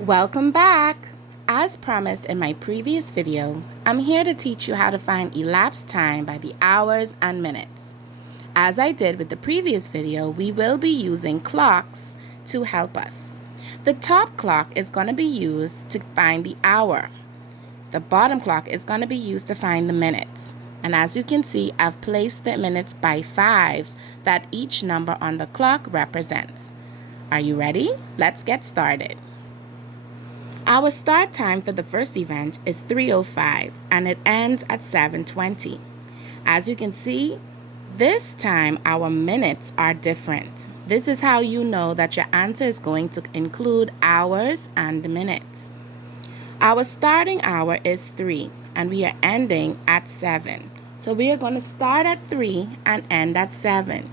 Welcome back! As promised in my previous video, I'm here to teach you how to find elapsed time by the hours and minutes. As I did with the previous video, we will be using clocks to help us. The top clock is going to be used to find the hour. The bottom clock is going to be used to find the minutes. And as you can see, I've placed the minutes by fives that each number on the clock represents. Are you ready? Let's get started. Our start time for the first event is 3:05 and it ends at 7:20. As you can see, this time our minutes are different. This is how you know that your answer is going to include hours and minutes. Our starting hour is 3 and we are ending at 7. So we are going to start at 3 and end at 7.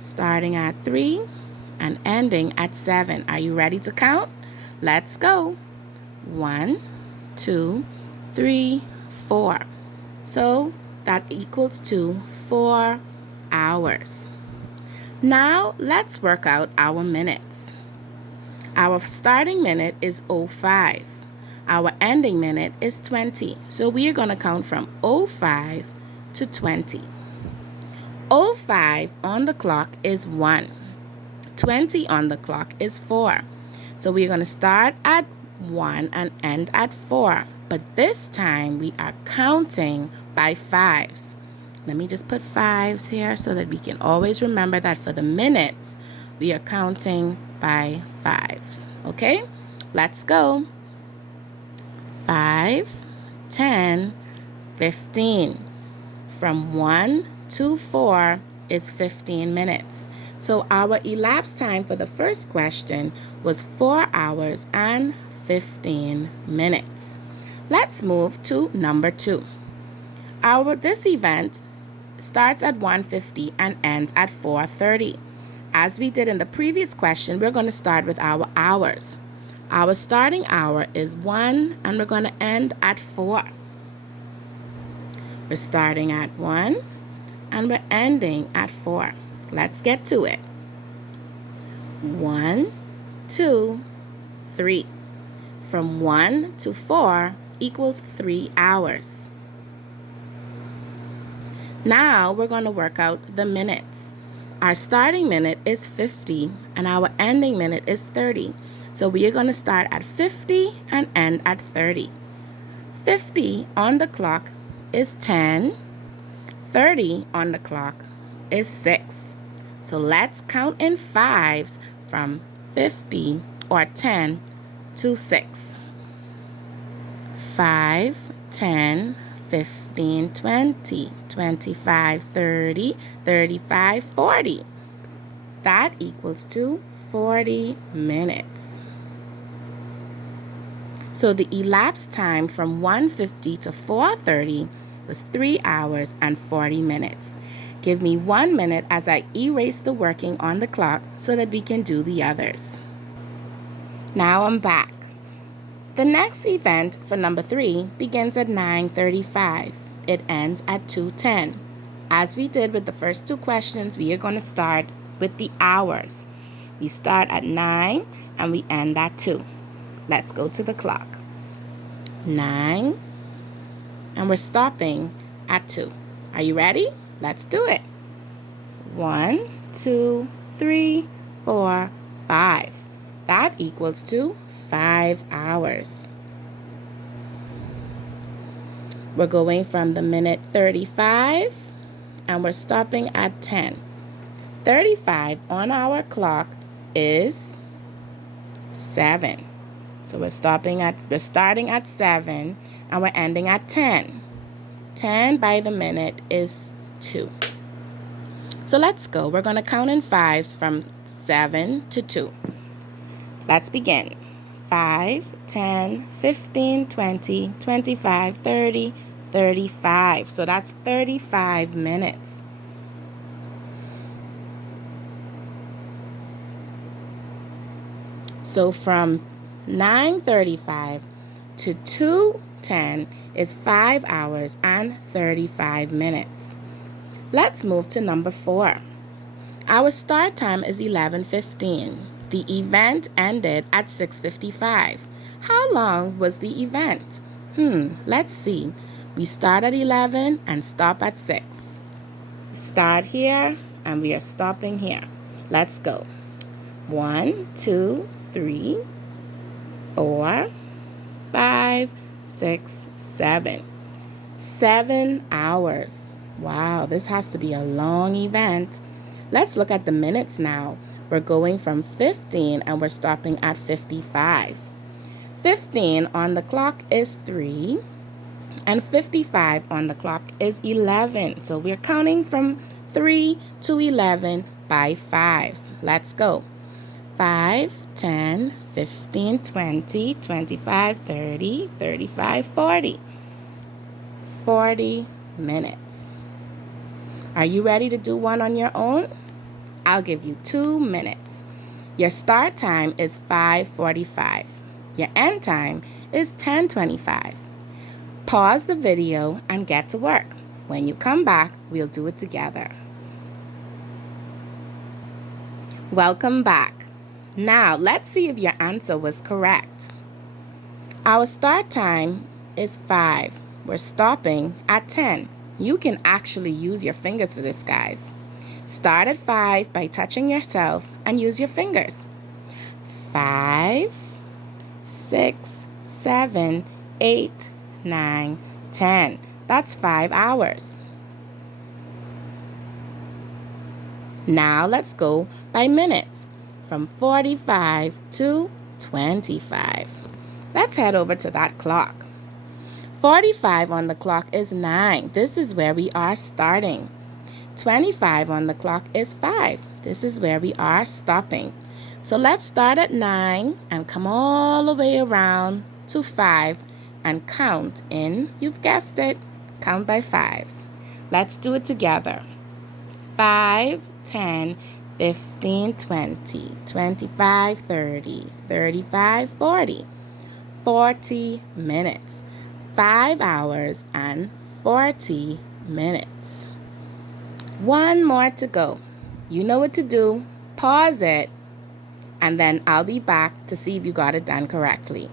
Starting at 3 and ending at 7. Are you ready to count? Let's go. 1, 2, 3, 4. So that equals to 4 hours. Now let's work out our minutes. Our starting minute is 05. Our ending minute is 20. So we are going to count from 05 to 20. 05 on the clock is 1. 20 on the clock is 4. So we're going to start at 1 and end at 4. But this time we are counting by fives. Let me just put fives here so that we can always remember that for the minutes we are counting by fives. Okay? Let's go. 5, 10, 15. From 1 to 4 is 15 minutes. So our elapsed time for the first question was 4 hours and 15 minutes. Let's move to number 2. This event starts at 1:50 and ends at 4:30. As we did in the previous question, we're going to start with our hours. Our starting hour is 1 and we're going to end at 4. We're starting at 1 and we're ending at 4. Let's get to it. 1, 2, 3. From 1 to 4 equals 3 hours. Now we're going to work out the minutes. Our starting minute is 50 and our ending minute is 30. So we are going to start at 50 and end at 30. 50 on the clock is 10. 30 on the clock is 6. So let's count in fives from 50 or 10 to 6. 5, 10, 15, 20, 25, 30, 35, 40. That equals to 40 minutes. So the elapsed time from 1:50 to 4:30 was 3 hours and 40 minutes. Give me 1 minute as I erase the working on the clock so that we can do the others. Now I'm back. The next event for number 3 begins at 9:35. It ends at 2:10. As we did with the first two questions, we are going to start with the hours. We start at 9 and we end at 2. Let's go to the clock. 9 and we're stopping at 2. Are you ready? Let's do it. 1, 2, 3, 4, 5. That equals to 5 hours. We're going from the minute 35 and we're stopping at 10. 35 on our clock is 7. So we're starting at 7 and we're ending at 10. 10 by the minute is 2. So let's go. We're going to count in fives from 7 to 2. Let's begin. 5, 10, 15, 20, 25, 30, 35. So that's 35 minutes. So from 9:35 to 2:10 is 5 hours and 35 minutes. Let's move to number 4. Our start time is 11:15 The event ended at 6:55. How long was the event? Let's see. We start at 11 and stop at 6. We start here and we are stopping here. Let's go. 1, 2, 3, 4, 5, 6, 7. 7 hours. Wow, this has to be a long event. Let's look at the minutes now. We're going from 15 and we're stopping at 55. 15 on the clock is 3 and 55 on the clock is 11. So we're counting from 3 to 11 by 5s. Let's go. 5, 10, 15, 20, 25, 30, 35, 40. 40 minutes. Are you ready to do one on your own? I'll give you 2 minutes. Your start time is 5:45. Your end time is 10:25. Pause the video and get to work. When you come back, we'll do it together. Welcome back. Now, let's see if your answer was correct. Our start time is 5. We're stopping at 10. You can actually use your fingers for this, guys. Start at 5 by touching yourself and use your fingers. 5, 6, 7, 8, 9, 10. That's 5 hours. Now let's go by minutes, from 45 to 25. Let's head over to that clock. 45 on the clock is 9. This is where we are starting. 25 on the clock is 5. This is where we are stopping. So let's start at 9 and come all the way around to 5 and count in, you've guessed it, count by 5s. Let's do it together. 5, 10, 15, 20, 25, 30, 35, 40. 40 minutes. 5 hours and 40 minutes. One more to go. You know what to do. Pause it, and then I'll be back to see if you got it done correctly.